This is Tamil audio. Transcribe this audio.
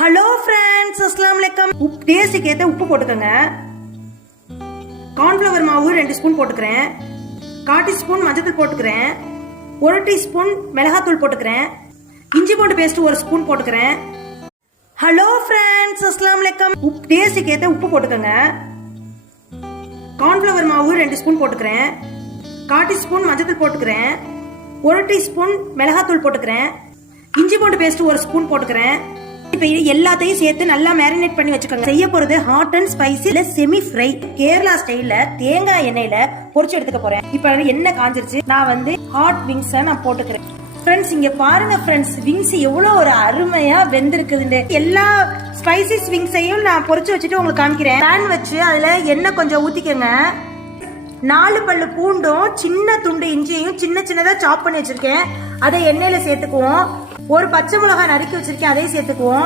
ஹலோ ஃப்ரெண்ட்ஸ், அஸ்ஸலாமு அலைக்கும். டேஸ்ட்டுக்கு ஏற்ற உப்பு போட்டுக்கோங்க. கார்ன்ஃப்ளவர் மாவு 2 ஸ்பூன் போட்டுக்கிறேன். 1/4 டீஸ்பூன் மஞ்சள் போட்டுக்கிறேன். 1 டீஸ்பூன் மிளகாத்தூள் போட்டுக்கிறேன். இஞ்சி பூண்டு பேஸ்ட் 1 ஸ்பூன் போட்டுக்கிறேன். ஹலோ ஃப்ரெண்ட்ஸ், அஸ்ஸலாமு அலைக்கும். டேஸ்ட்டுக்கு ஏற்ற உப்பு போட்டுக்கோங்க. கார்ன்ஃப்ளவர் மாவு 2 ஸ்பூன் போட்டுக்கிறேன். 1/4 டீஸ்பூன் மஞ்சள் போட்டுக்கிறேன். 1 டீஸ்பூன் மிளகாத்தூள் போட்டுக்கிறேன். இஞ்சி பூண்டு பேஸ்ட் 1 ஸ்பூன் போட்டுக்கிறேன். இப்ப எல்லாத்தையும் சேர்த்து நல்லா மேரினேட் பண்ணி வச்சுக்கோங்க. செய்ய போறது ஹாட் அண்ட் ஸ்பைசி இல்ல செமி ஃப்ரை கேரளா ஸ்டைல்ல தேங்காய் எண்ணெயில பொரிச்சு எடுத்துக்க போறேன். இப்ப எண்ணெய் காஞ்சிருச்சு. நான் ஹாட் விங்ஸ் நான் போட்டுக்கிறேன். ஃப்ரெண்ட்ஸ், இங்க பாருங்க ஃப்ரெண்ட்ஸ், விங்ஸ் எவ்வளவு ஒரு அருமையா வெந்திருக்குதுன்னு. எல்லா ஸ்பைசிஸ் விங்ஸையும் நான் பொரிச்சு வச்சுட்டு உங்களுக்கு காமிக்கிறேன். பேன் வச்சு அதுல எண்ணெய் கொஞ்சம் ஊத்திக்கங்க. 4 பல்லு பூண்டும் சின்ன துண்டு இஞ்சியையும் சின்ன சின்னதா சாப் பண்ணி வச்சிருக்கேன். அதை எண்ணெயில சேர்த்துக்குவோம். ஒரு பச்சை மிளகாய் நறுக்கி வச்சிருக்கேன், அதையும் சேர்த்துக்குவோம்.